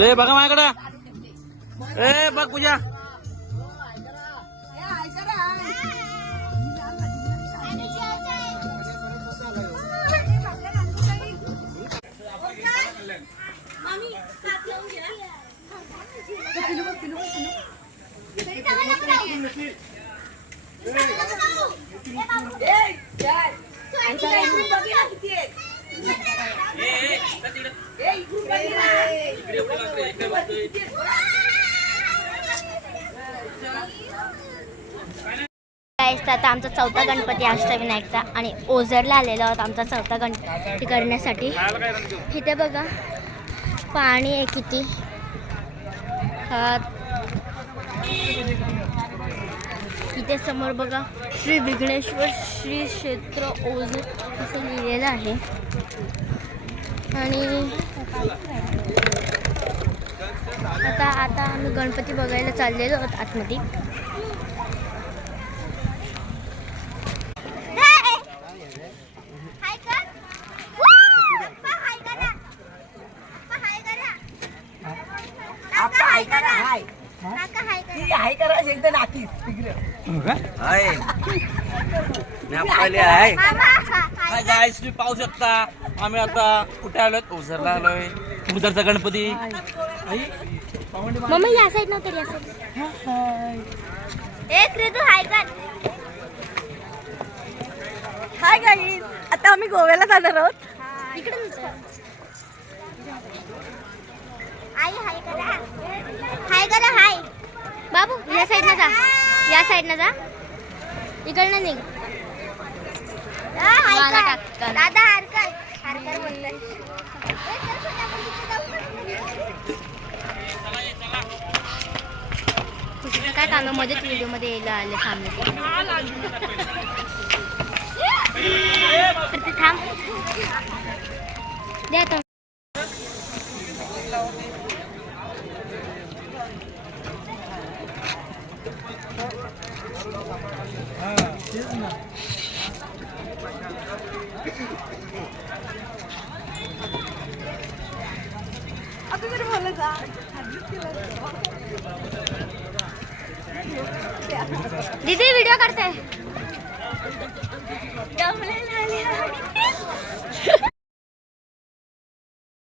ए बघा माझ्याकडं. ए बघ पूजा. आता आमचा चौथा गणपती अष्टविनायकचा आणि ओझरला आलेलो आहोत आमचा चौथा गणपती करण्यासाठी. इथे बघा पाणी आहे किती. इथे समोर बघा श्री विघ्नेश्वर श्री क्षेत्र ओझर असं लिहिलेलं आहे. आणि आता आम्ही गणपती बघायला चाललेलो आहोत आतमध्ये. तुम्ही पाहू शकता आम्ही आता कुठे आलोय. ओझरला आलोय. ओझरचा गणपती. मम्मी या साईड नव्हतं या साईड. एक रे तू हाय कर. हाय गाईज, आता आम्ही गोव्याला जाणार आहोत. इकडे हाय हाय करा. हाय करा हाय. बाबू या साईडनं जा. या साईडनं जा. इकडनं निघ. दादा हारकर हारकर बोलतोय. तुझं काय काम मध्येच व्हिडिओ मध्ये यायला आले थांबले तर ते थांब द्या आता. दीदी व्हिडिओ करते.